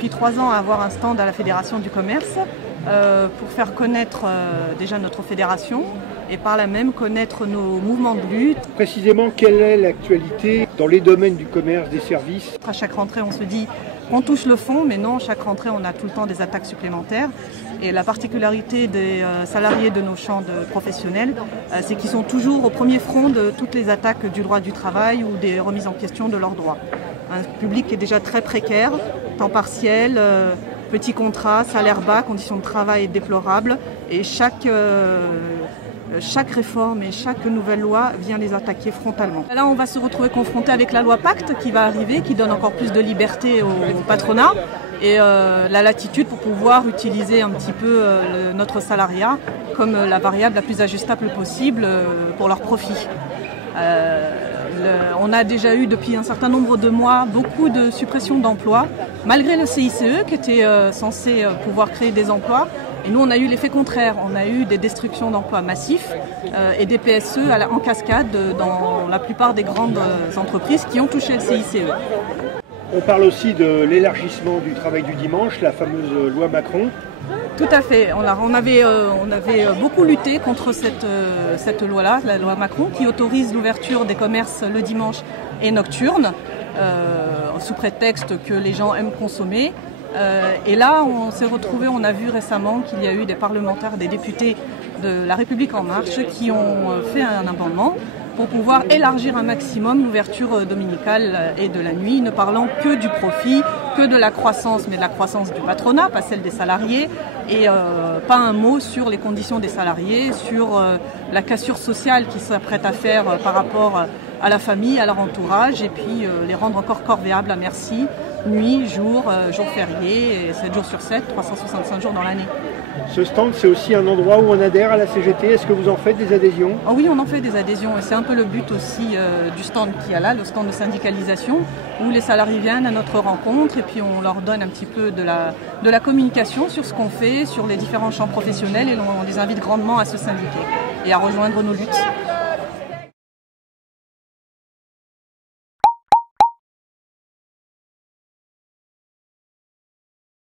depuis 3 ans à avoir un stand à la Fédération du commerce pour faire connaître déjà notre fédération et par là même connaître nos mouvements de lutte. Précisément, quelle est l'actualité dans les domaines du commerce, des services? À chaque rentrée, on se dit on touche le fond, mais non, chaque rentrée, on a tout le temps des attaques supplémentaires. Et la particularité des salariés de nos champs de professionnels, c'est qu'ils sont toujours au premier front de toutes les attaques du droit du travail ou des remises en question de leurs droits. Un public qui est déjà très précaire, temps partiel, petit contrat, salaire bas, conditions de travail déplorables. Et chaque réforme et chaque nouvelle loi vient les attaquer frontalement. Là, on va se retrouver confronté avec la loi Pacte qui va arriver, qui donne encore plus de liberté au patronat et la latitude pour pouvoir utiliser un petit peu notre salariat comme la variable la plus ajustable possible pour leur profit. On a déjà eu depuis un certain nombre de mois beaucoup de suppressions d'emplois, malgré le CICE qui était censé pouvoir créer des emplois. Et nous, on a eu l'effet contraire. On a eu des destructions d'emplois massifs et des PSE en cascade dans la plupart des grandes entreprises qui ont touché le CICE. On parle aussi de l'élargissement du travail du dimanche, la fameuse loi Macron. Tout à fait. On avait beaucoup lutté contre cette loi-là, la loi Macron, qui autorise l'ouverture des commerces le dimanche et nocturne, sous prétexte que les gens aiment consommer. Et là, on s'est retrouvé, on a vu récemment qu'il y a eu des parlementaires, des députés de La République En Marche qui ont fait un amendement pour pouvoir élargir un maximum l'ouverture dominicale et de la nuit, ne parlant que du profit, que de la croissance, mais de la croissance du patronat, pas celle des salariés, et pas un mot sur les conditions des salariés, sur la cassure sociale qu'ils s'apprêtent à faire par rapport à la famille, à leur entourage, et puis les rendre encore corvéables à merci, nuit, jour férié, et 7 jours sur 7, 365 jours dans l'année. Ce stand, c'est aussi un endroit où on adhère à la CGT. Est-ce que vous en faites des adhésions? Oh oui, on en fait des adhésions et c'est un peu le but aussi du stand qu'il y a là, le stand de syndicalisation, où les salariés viennent à notre rencontre et puis on leur donne un petit peu de la communication sur ce qu'on fait, sur les différents champs professionnels et on les invite grandement à se syndiquer et à rejoindre nos luttes.